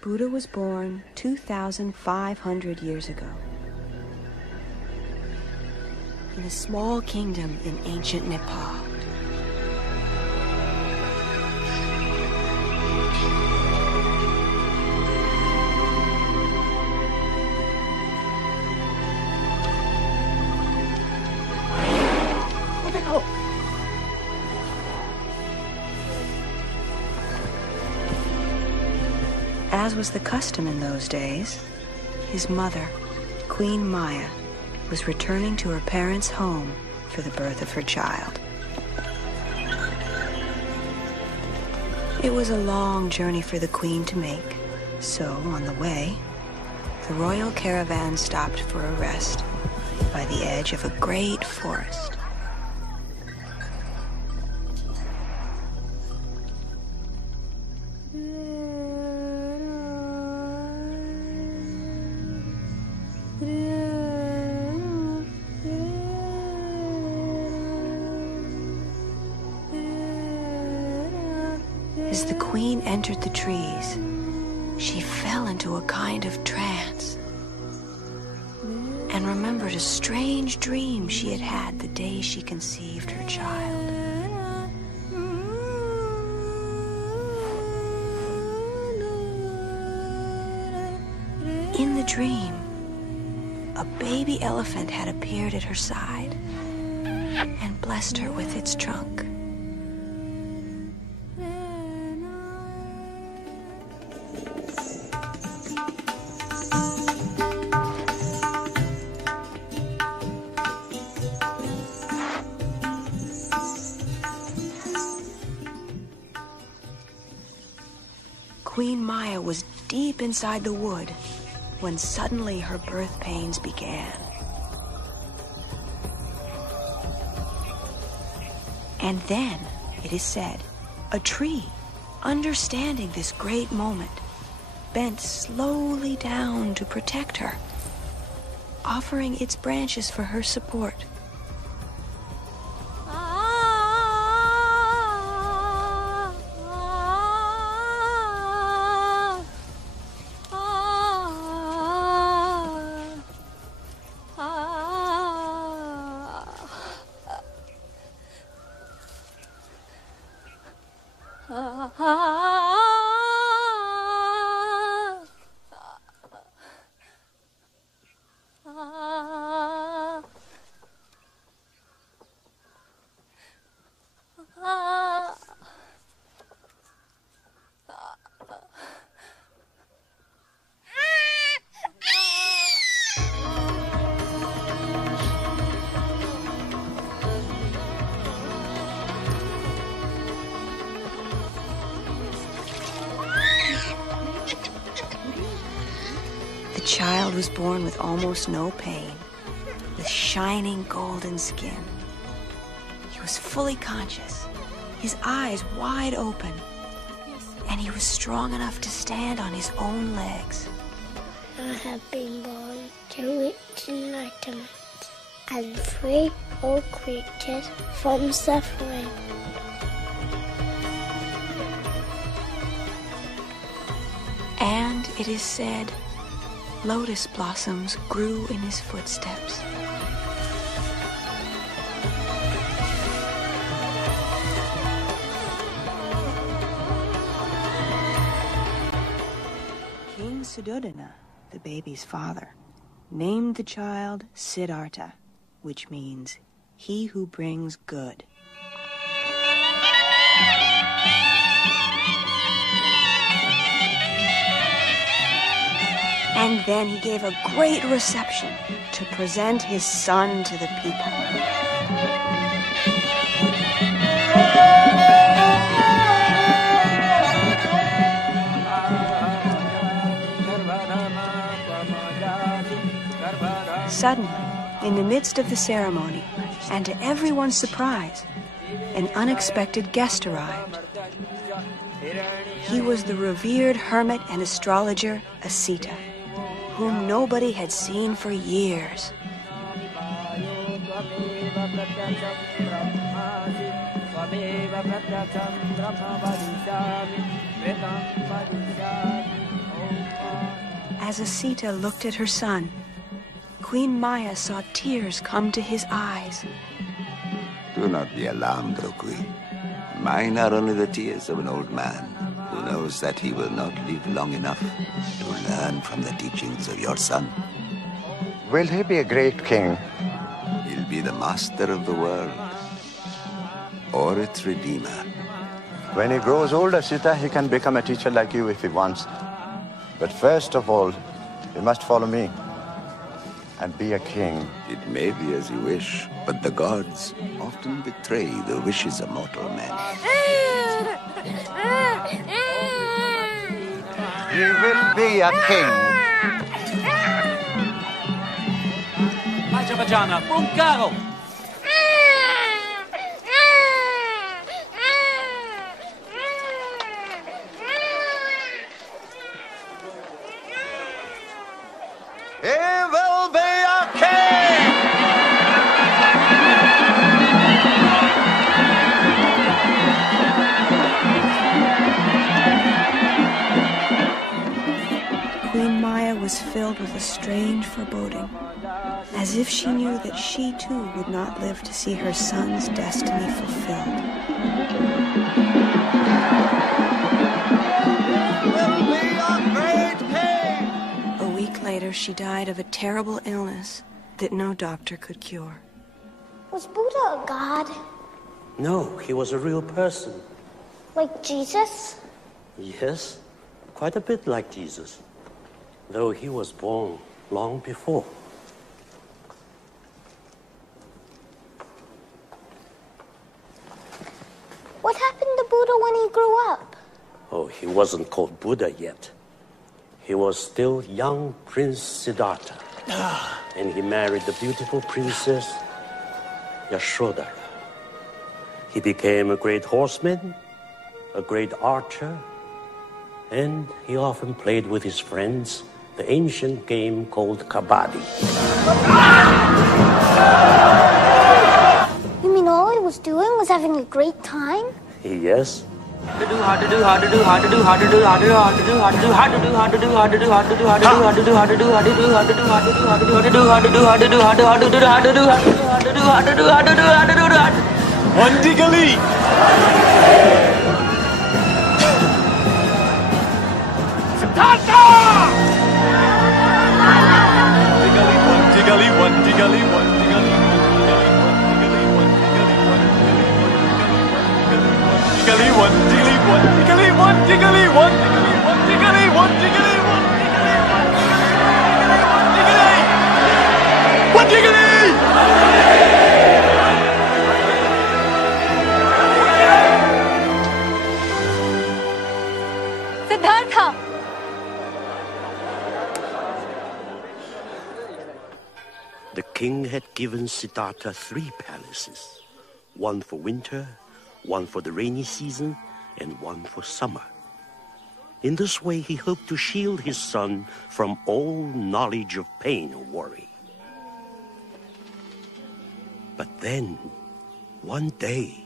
Buddha was born 2,500 years ago in a small kingdom in ancient Nepal. As was the custom in those days, his mother, Queen Maya, was returning to her parents' home for the birth of her child. It was a long journey for the queen to make, so on the way, the royal caravan stopped for a rest by the edge of a great forest. As the queen entered the trees, she fell into a kind of trance and remembered a strange dream she had had the day she conceived her child. In the dream, a baby elephant had appeared at her side and blessed her with its trunk. Queen Maya was deep inside the wood when suddenly her birth pains began. And then, it is said, a tree, understanding this great moment, bent slowly down to protect her, offering its branches for her support. The child was born with almost no pain, with shining golden skin. He was fully conscious, his eyes wide open, and he was strong enough to stand on his own legs. I have been born to reach enlightenment and free all creatures from suffering. And it is said, lotus blossoms grew in his footsteps. King Suddhodana, the baby's father, named the child Siddhartha, which means he who brings good. And then he gave a great reception to present his son to the people. Suddenly, in the midst of the ceremony, and to everyone's surprise, an unexpected guest arrived. He was the revered hermit and astrologer Asita, whom nobody had seen for years. As Sita looked at her son, Queen Maya saw tears come to his eyes. Do not be alarmed, O Queen. Mine are only the tears of an old man who knows that he will not live long enough to learn from the teachings of your son. Will he be a great king? He'll be the master of the world, or its redeemer. When he grows older, Sita, he can become a teacher like you if he wants. But first of all, he must follow me and be a king. It may be as you wish, but the gods often betray the wishes of mortal men. He will be a king. Vajana, buon caro! He will be a king! Queen Maya was filled with a strange foreboding, as if she knew that she too would not live to see her son's destiny fulfilled. A week later, she died of a terrible illness that no doctor could cure. Was Buddha a god? No, he was a real person. Like Jesus? Yes, quite a bit like Jesus, though he was born long before. What happened to Buddha when he grew up? Oh, he wasn't called Buddha yet. He was still young Prince Siddhartha. And he married the beautiful princess Yashoda. He became a great horseman, a great archer, and he often played with his friends the ancient game called kabaddi. You mean all he was doing was having a great time? Yes. One diggly! Siddhartha! Diggly, one diggly, one diggly, diggly, one diggly, one diggly, one diggly, one diggly, one diggly, one diggly, one diggly! Siddhartha! The king had given Siddhartha 3 palaces, one for winter, one for the rainy season, and one for summer. In this way, he hoped to shield his son from all knowledge of pain or worry. But then, one day,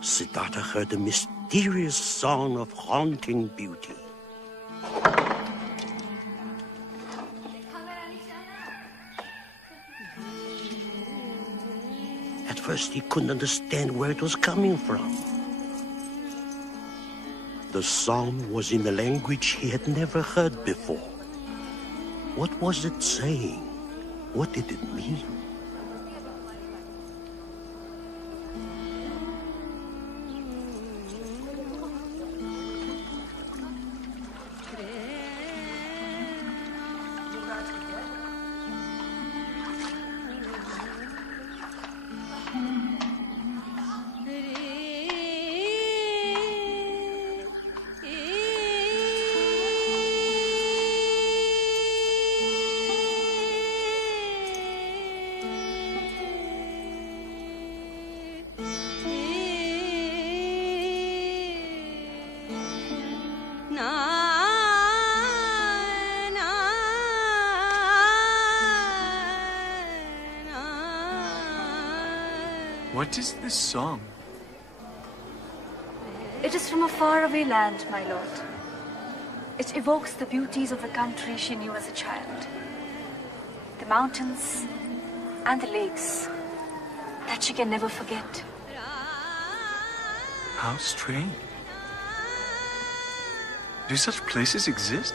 Siddhartha heard a mysterious song of haunting beauty. At first, he couldn't understand where it was coming from. The song was in a language he had never heard before. What was it saying? What did it mean? What is this song? It is from a faraway land, my lord. It evokes the beauties of the country she knew as a child. The mountains and the lakes that she can never forget. How strange. Do such places exist?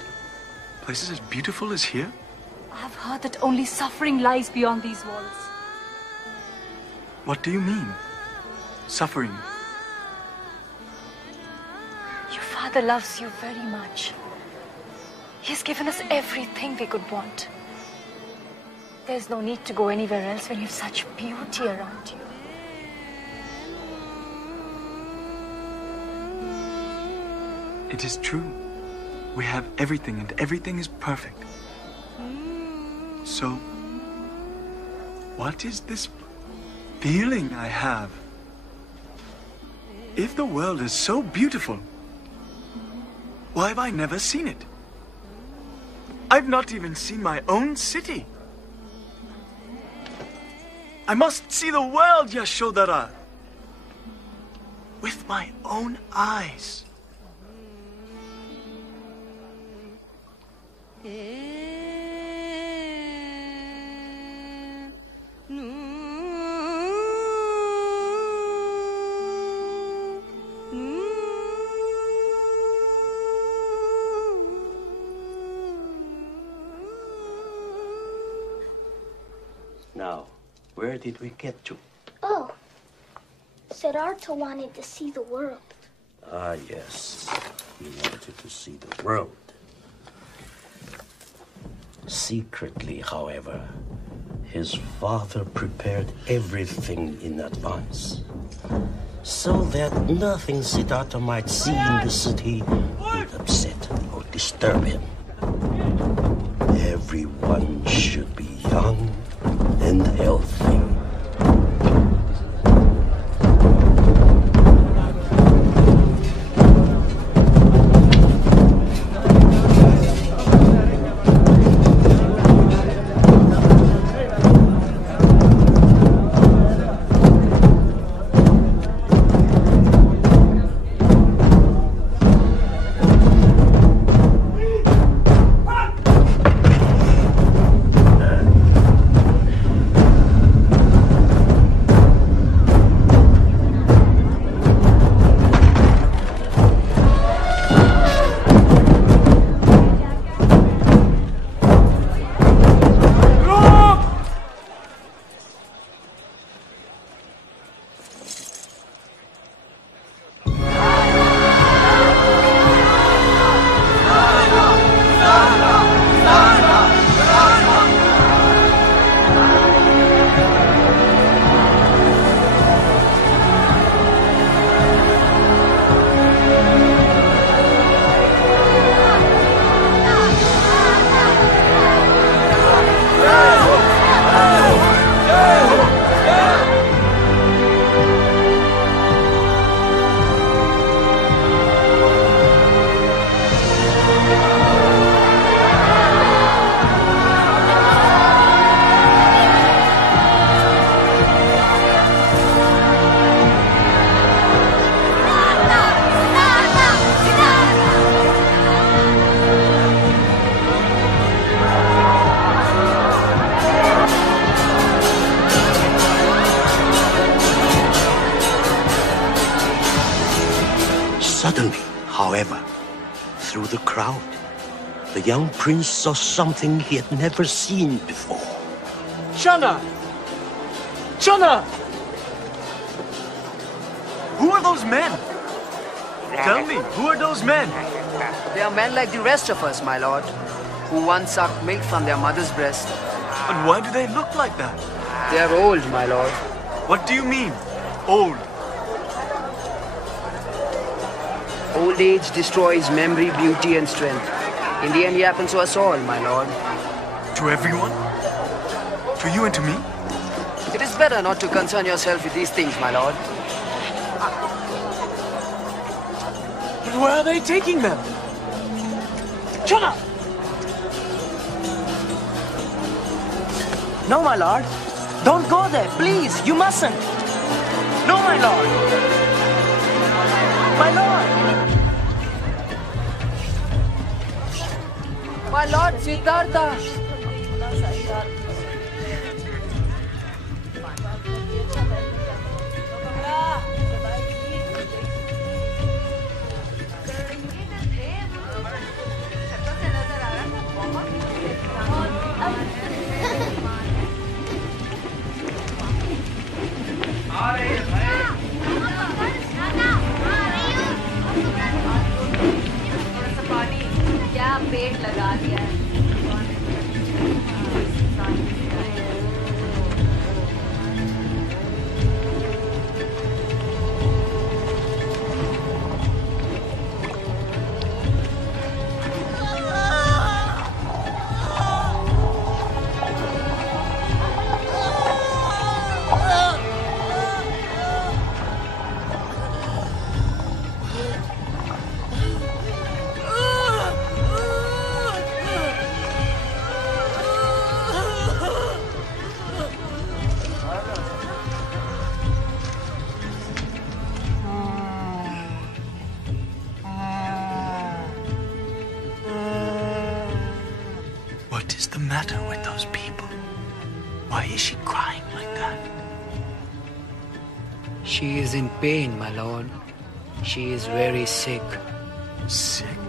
Places as beautiful as here? I have heard that only suffering lies beyond these walls. What do you mean? Suffering? Your father loves you very much. He has given us everything we could want. There's no need to go anywhere else when you have such beauty around you. It is true. We have everything, and everything is perfect. So, what is this feeling I have? If the world is so beautiful, why have I never seen it? I've not even seen my own city. I must see the world, Yashodhara, with my own eyes. Now, where did we get to? Oh, Siddhartha wanted to see the world. Ah, yes. He wanted to see the world. Secretly, however, his father prepared everything in advance, so that nothing Siddhartha might see in the city would upset or disturb him. Everyone should be young and healthy. Suddenly, however, through the crowd, the young prince saw something he had never seen before. Channa! Channa! Who are those men? Tell me, who are those men? They are men like the rest of us, my lord, who once sucked milk from their mother's breast. And why do they look like that? They are old, my lord. What do you mean, old? Old age destroys memory, beauty, and strength. In the end, it happens to us all, my lord. To everyone? To you and to me? It is better not to concern yourself with these things, my lord. But where are they taking them? Channa! No, my lord. Don't go there, please. You mustn't. No, my lord. My lord! My lord, Siddhartha! क्या पेट लगा दिया है। What is the matter with those people? Why is she crying like that? She is in pain, my lord. She is very sick. Sick?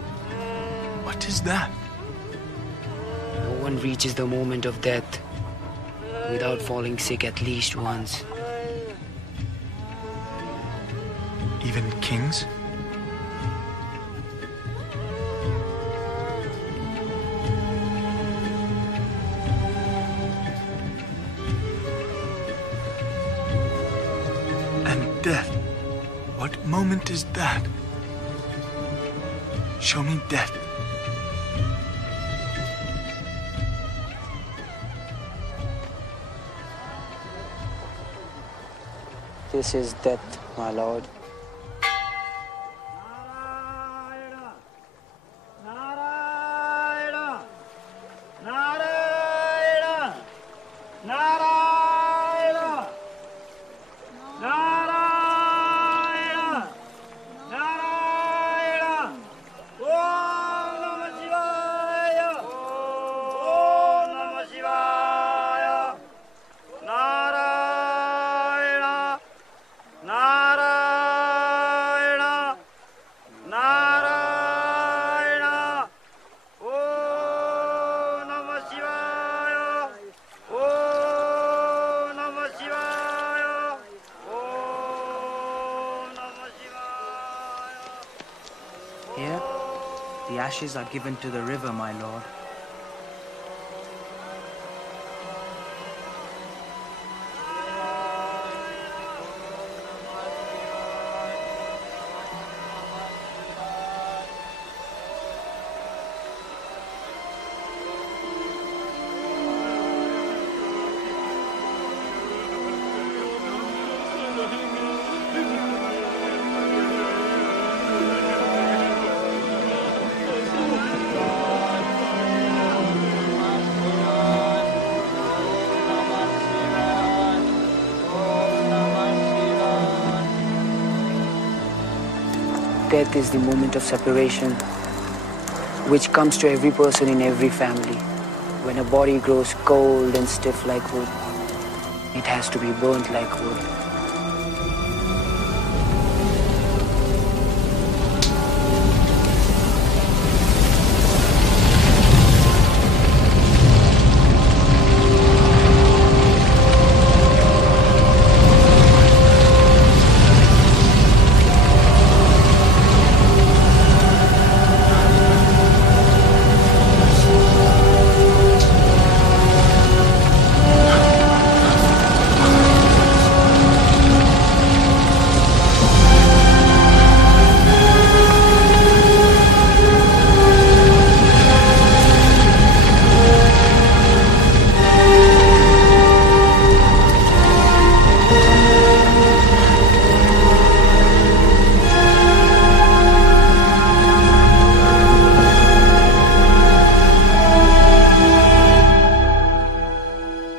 What is that? No one reaches the moment of death without falling sick at least once. Even kings? And death? What moment is that? Show me death. This is death, my lord. Here, the ashes are given to the river, my lord. Death is the moment of separation, which comes to every person in every family. When a body grows cold and stiff like wood, it has to be burnt like wood.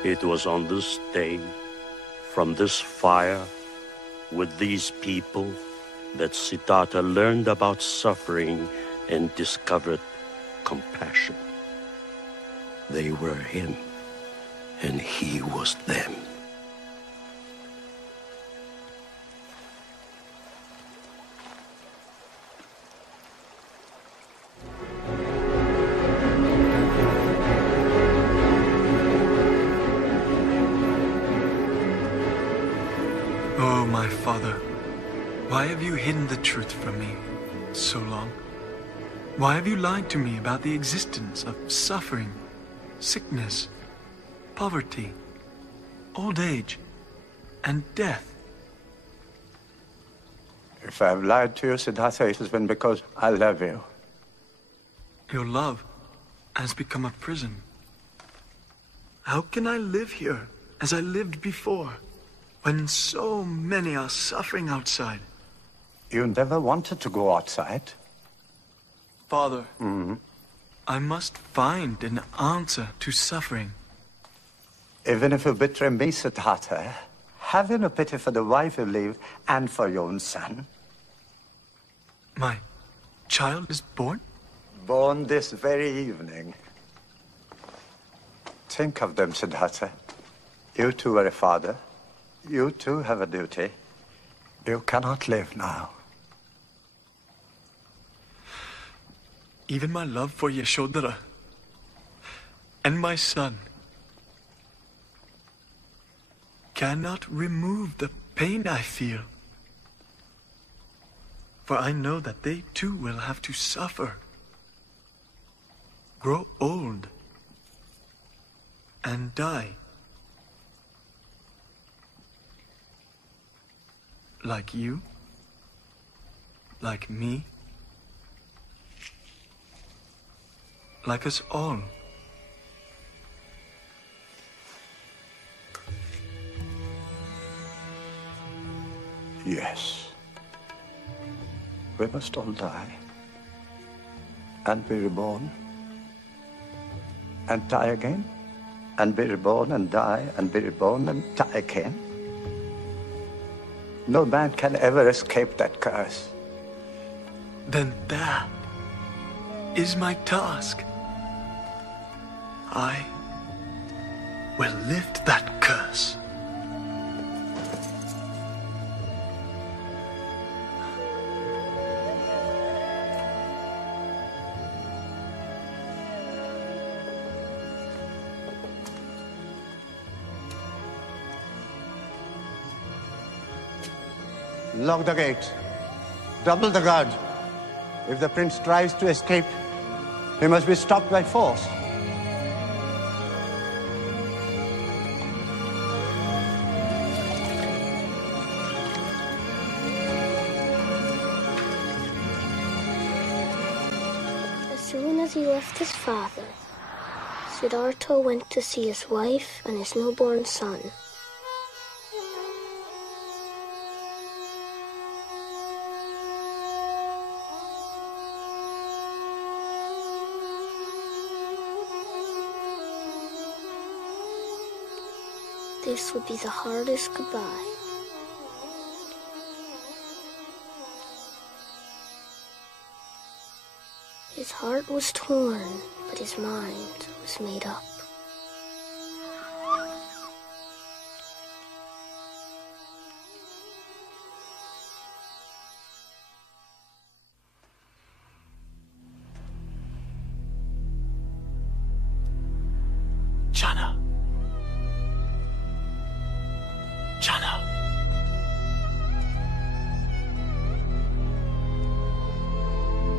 It was on this day, from this fire, with these people, that Siddhartha learned about suffering and discovered compassion. They were him, and he was them. Oh, my father, why have you hidden the truth from me so long? Why have you lied to me about the existence of suffering, sickness, poverty, old age, and death? If I have lied to you, Siddhartha, it has been because I love you. Your love has become a prison. How can I live here as I lived before, when so many are suffering outside? You never wanted to go outside. Father, I must find an answer to suffering. Even if you betray me, Siddhartha, have you no pity for the wife you leave and for your own son? My child is born? Born this very evening. Think of them, Siddhartha. You too are a father. You too have a duty. You cannot live now. Even my love for Yashodhara and my son cannot remove the pain I feel. For I know that they too will have to suffer, grow old, and die. Like you, like me, like us all. Yes. We must all die. And be reborn. And die again. And be reborn and die and be reborn and die again. No man can ever escape that curse. Then that is my task. I will lift that curse. Lock the gate. Double the guard. If the prince tries to escape, he must be stopped by force. As soon as he left his father, Siddhartha went to see his wife and his newborn son. This would be the hardest goodbye. His heart was torn, but his mind was made up. Jana. Jana.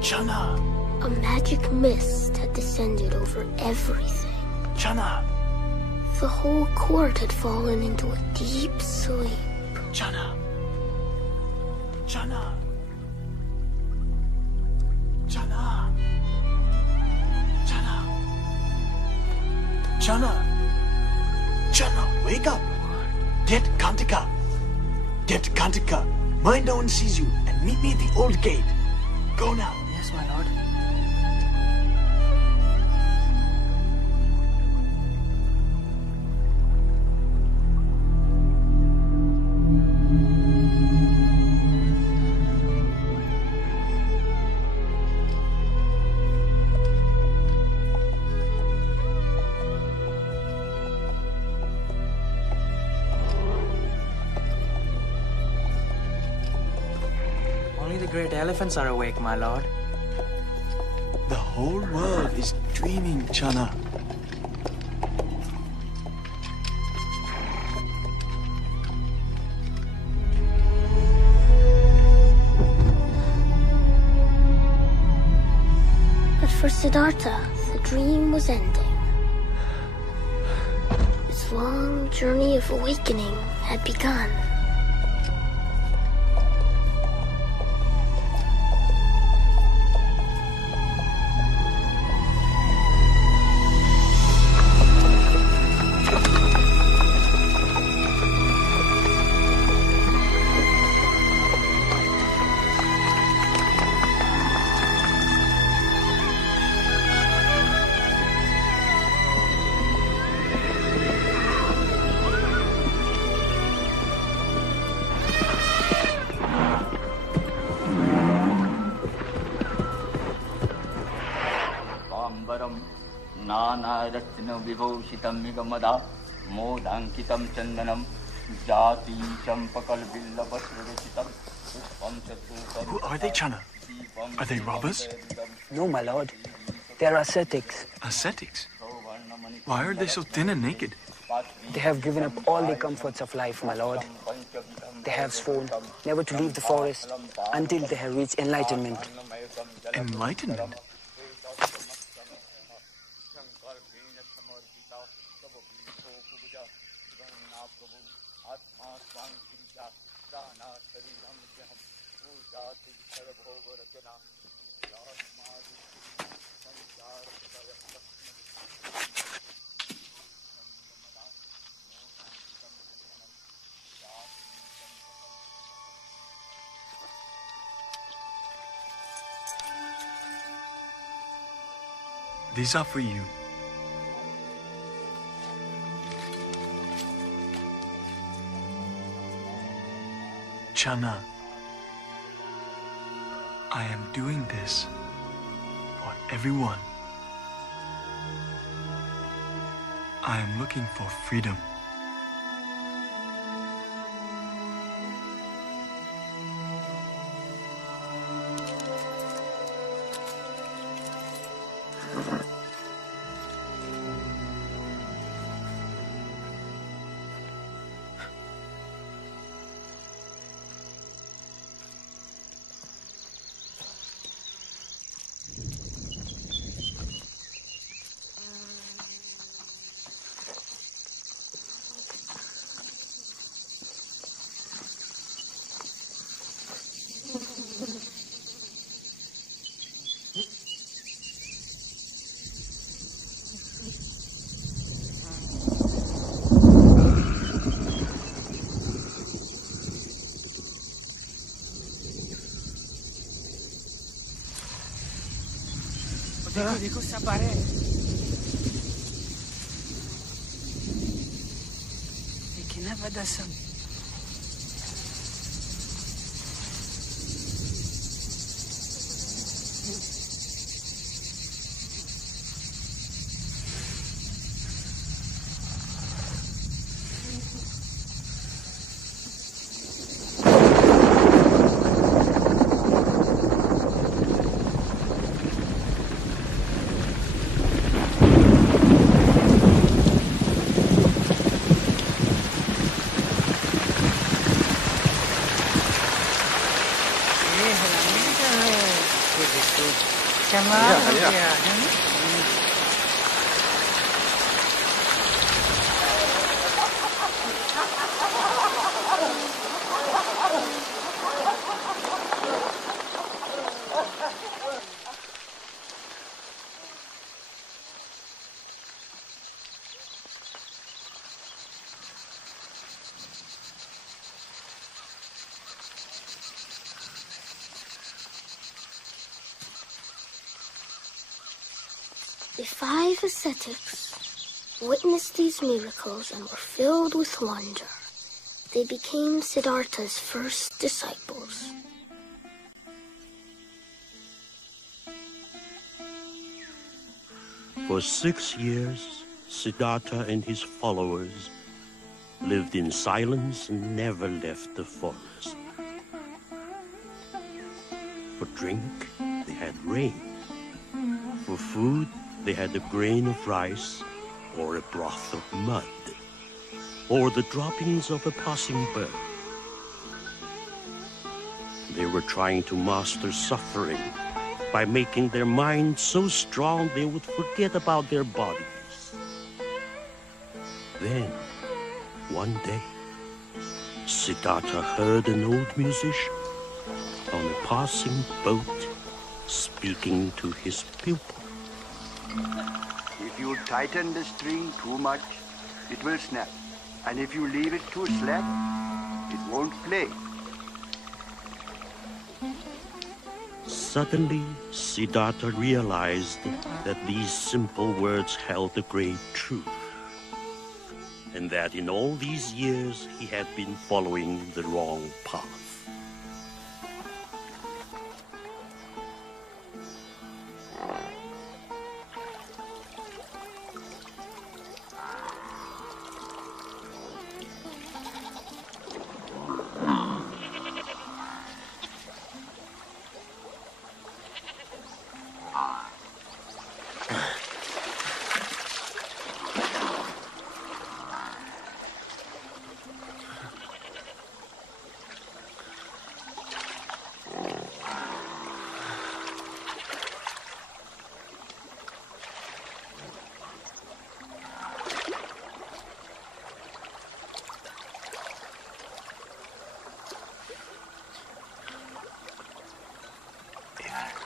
Jana. A magic mist had descended over everything. Jana. The whole court had fallen into a deep sleep. Jana. Jana. Jana. Jana. Jana. Jana, wake up. Get Kantika. Get Kantika. Mind no one sees you and meet me at the old gate. Go now. Yes, my lord. great elephants are awake, my lord. The whole world is dreaming, Channa. But for Siddhartha, the dream was ending. His long journey of awakening had begun. विभूषितं निगमदा मोदाङ्कितं चन्दनं जाति चम्पकल्बिल्लवस्त्ररचितं पुष्पं चतुर्थं. Who are they, Channa? Are they robbers? No, my lord. They're ascetics. Ascetics? Why are they so thin and naked? They have given up all the comforts of life, my lord. They have sworn never to leave the forest until they have reached enlightenment. Enlightenment? These are for you. Channa, I am doing this for everyone. I am looking for freedom. देखो सब आ रहे हैं। देखिए ना बड़ा सब। The 5 ascetics witnessed these miracles and were filled with wonder. They became Siddhartha's first disciples. For 6 years, Siddhartha and his followers lived in silence and never left the forest. drink, they had rain. For food, they had a grain of rice or a broth of mud, or the droppings of a passing bird. They were trying to master suffering by making their minds so strong they would forget about their bodies. Then, one day, Siddhartha heard an old musician on a passing boat speaking to his pupil. If you tighten the string too much, it will snap. And if you leave it too slack, it won't play. Suddenly, Siddhartha realized that these simple words held a great truth, and that in all these years he had been following the wrong path.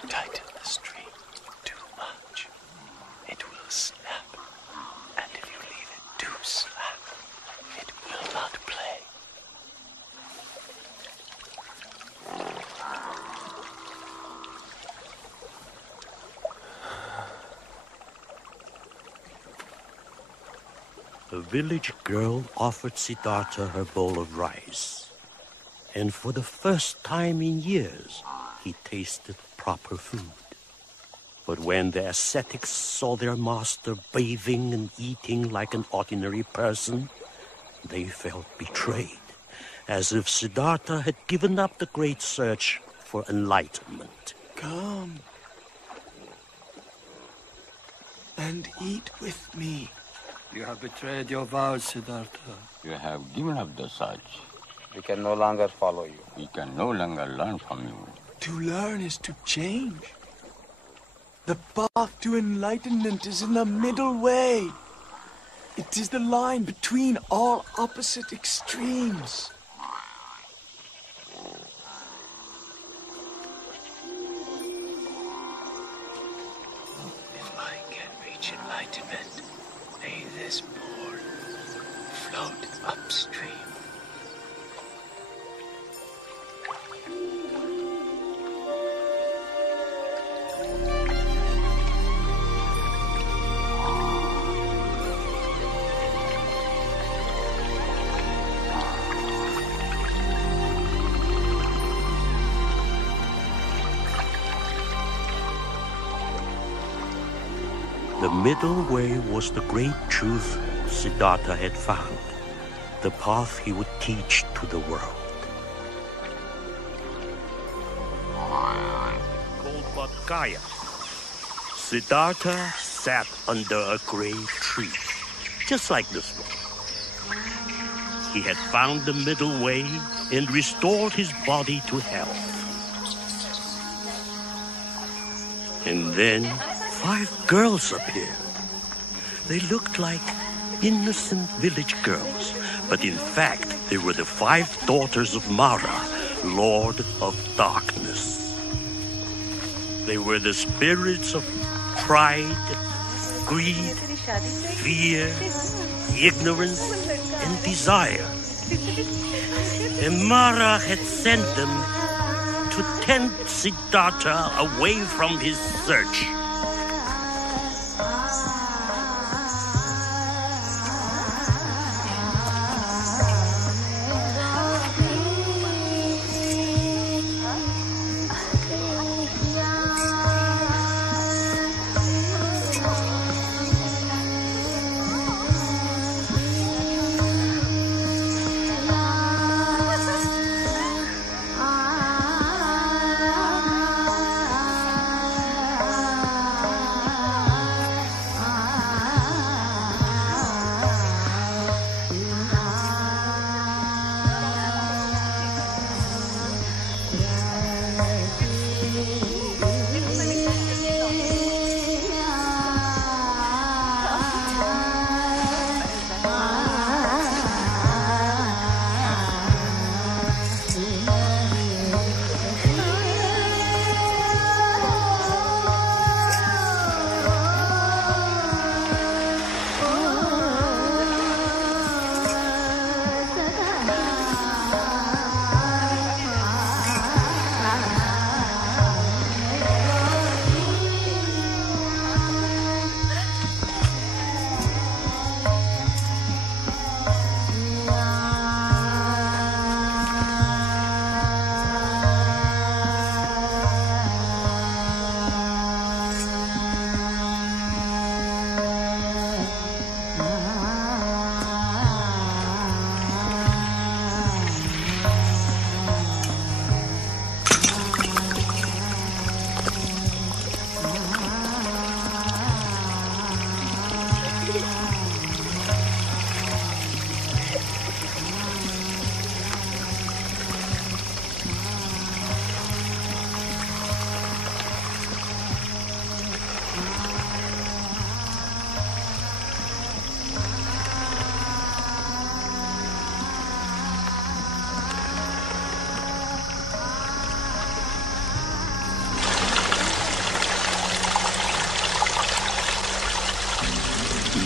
Tighten the string too much, it will snap. And if you leave it too slack, it will not play. A village girl offered Siddhartha her bowl of rice, and for the first time in years, he tasted proper food. But when the ascetics saw their master bathing and eating like an ordinary person, they felt betrayed, as if Siddhartha had given up the great search for enlightenment. Come and eat with me. You have betrayed your vows, Siddhartha. You have given up the search. We can no longer follow you. We can no longer learn from you. To learn is to change. The path to enlightenment is in the middle way. It is the line between all opposite extremes. If I can reach enlightenment, may this board float upstream. The middle way was the great truth Siddhartha had found, the path he would teach to the world. Called Bodhgaya, Siddhartha sat under a great tree, just like this one. He had found the middle way and restored his body to health. And then 5 girls appeared. They looked like innocent village girls, but in fact, they were the 5 daughters of Mara, Lord of Darkness. They were the spirits of pride, greed, fear, ignorance, and desire. And Mara had sent them to tempt Siddhartha away from his search.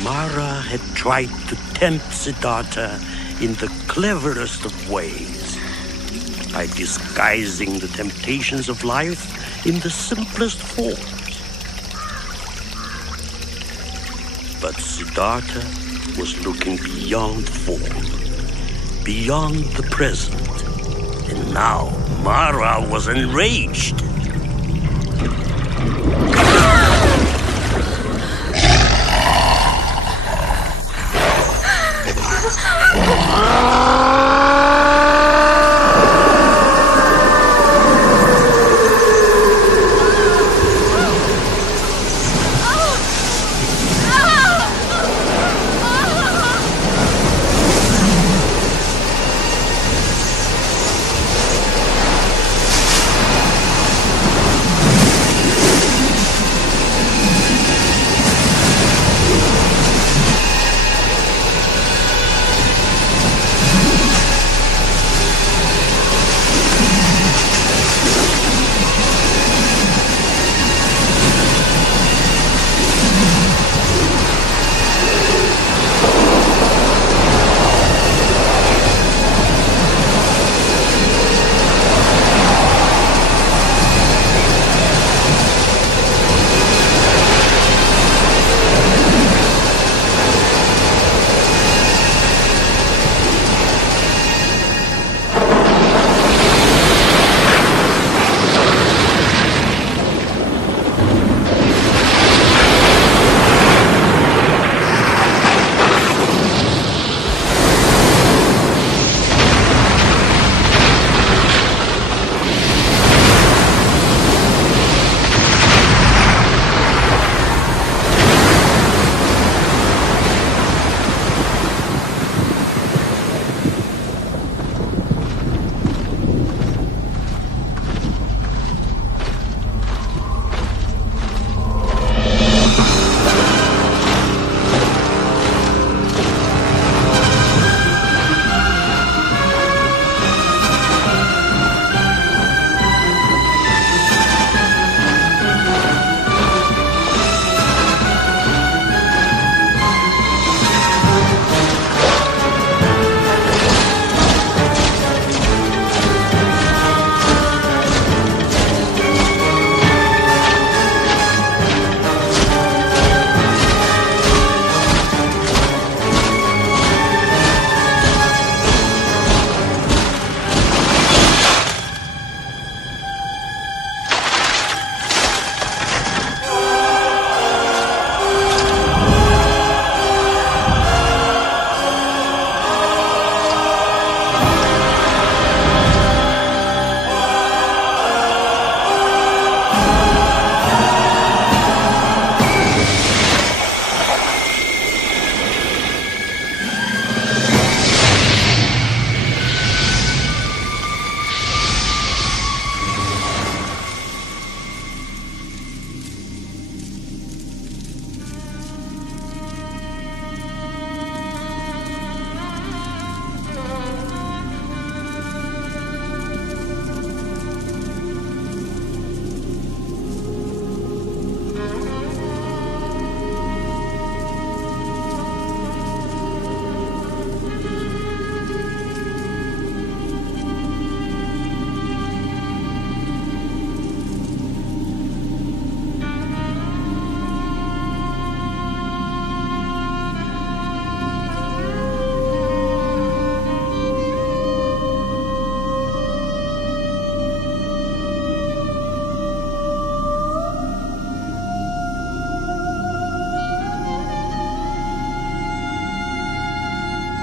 Mara had tried to tempt Siddhartha in the cleverest of ways, by disguising the temptations of life in the simplest forms. But Siddhartha was looking beyond form, beyond the present, and now Mara was enraged.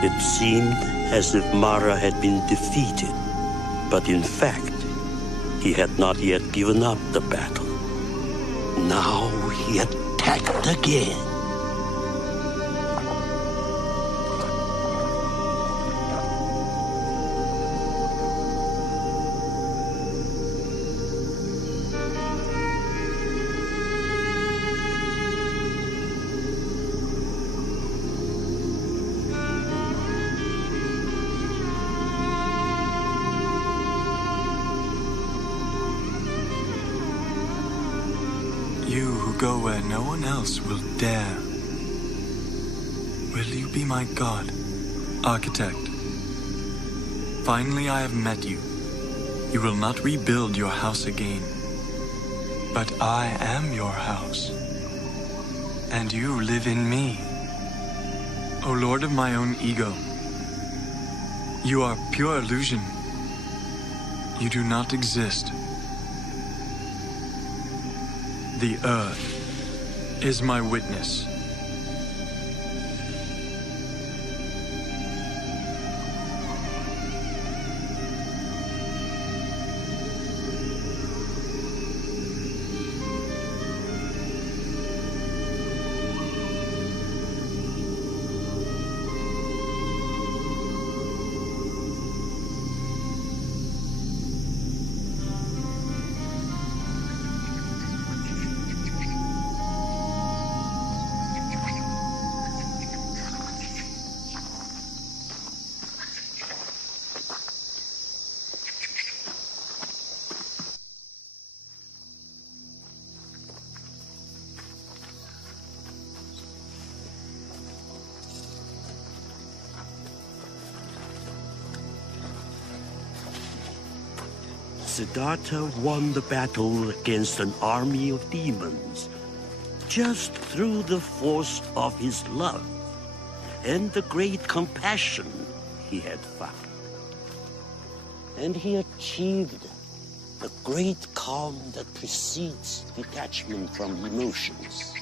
It seemed as if Mara had been defeated, but in fact, he had not yet given up the battle. Now he attacked again. You who go where no one else will dare. Will you be my god, architect? Finally I have met you. You will not rebuild your house again. But I am your house. And you live in me. O Lord of my own ego, you are pure illusion. You do not exist. The earth is my witness. Siddhartha won the battle against an army of demons just through the force of his love and the great compassion he had found. And he achieved the great calm that precedes detachment from emotions.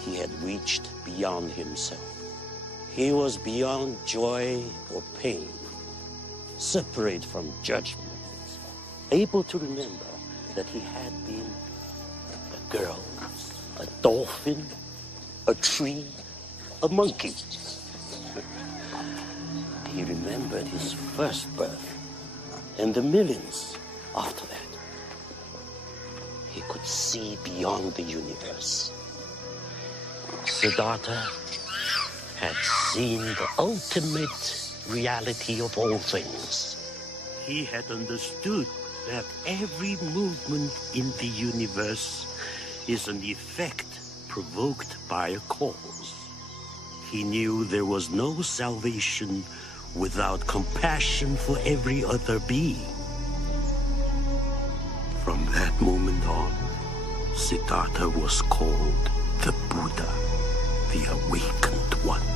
He had reached beyond himself. He was beyond joy or pain, separate from judgment, able to remember that he had been a girl, a dolphin, a tree, a monkey. He remembered his first birth and the millions after that. He could see beyond the universe. Siddhartha had seen the ultimate reality of all things. He had understood that every movement in the universe is an effect provoked by a cause. He knew there was no salvation without compassion for every other being. From that moment on, Siddhartha was called the Buddha, the awakened one.